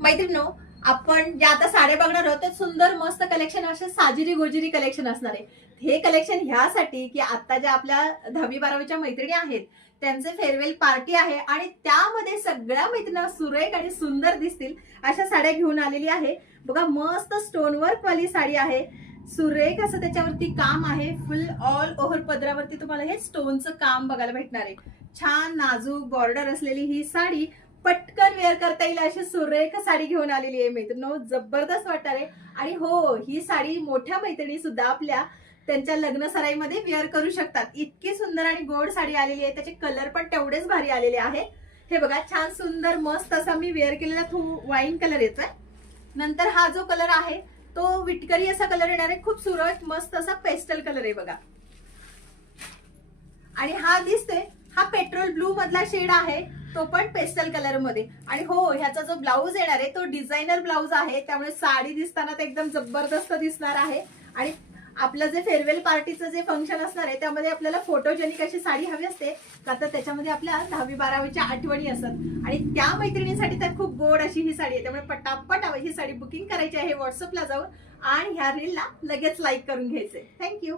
मैत्रिणींनो, आपण ज्या आता साड्या बघणार आहोत ते सुंदर मस्त कलेक्शन असे साजिरी गोजिरी कलेक्शन असणार आहे. हे कलेक्शन ह्यासाठी की आता ज्या आपल्या 10वी-12वीच्या मैत्रिणी आहेत त्यांचे फेअरवेल पार्टी आहे आणि त्यामध्ये सगळ्या मैत्रिणी सुरेख आणि सुंदर दिसतील अशा साड्या घेऊन आलेली आहे. बघा मस्त स्टोन वर्क वाली साडी आहे. सुरेख असं त्याच्यावरती काम आहे. फुल ऑल ओव्हर पदरावरती तुम्हाला हे स्टोनचं काम बघायला भेटणार आहे. छान नाजूक बॉर्डर असलेली ही साडी पटकन वेअर करता येईल अशी सुरेख साडी घेऊन आलेली आहे मैत्रिणींनो. जबरदस्त वाटणार आहे. आणि हो, ही साडी मोठ्या मैत्रिणी सुद्धा आपल्या त्यांच्या लग्न सराईमध्ये वेअर करू शकतात. इतकी सुंदर आणि गोड साडी आलेली आहे. त्याचे कलर पण तेवढेच भारी आलेले आहे. हे बघा छान सुंदर मस्त असा मी वेअर केलेला वाईन कलर येतोय. नंतर हा जो कलर आहे तो विटकरी असा कलर येणार आहे. खूप सुरेख मस्त असा पेस्टल कलर आहे बघा. आणि हा दिसतोय हा पेट्रोल ब्लू मधला शेड आहे, तो पण पेस्टल कलर मध्ये. आणि हो, ह्याचा जो ब्लाऊज येणार आहे तो डिझायनर ब्लाऊज आहे, त्यामुळे साडी दिसताना ते एकदम जबरदस्त दिसणार आहे. आणि आपलं जे फेअरवेल पार्टीचं जे फंक्शन असणार आहे त्यामध्ये आपल्याला फोटोजेनिक अशी साडी हवी असते का, तर त्याच्यामध्ये आपल्या 10वी-12वीच्या आठवणी असतात आणि त्या मैत्रिणींसाठी तर खूप गोड अशी ही साडी आहे. त्यामुळे पटापट ही साडी बुकिंग करायची आहे व्हॉट्सअपला जाऊन आणि ह्या रीलला लगेच लाईक करून घ्यायचे. थँक्यू.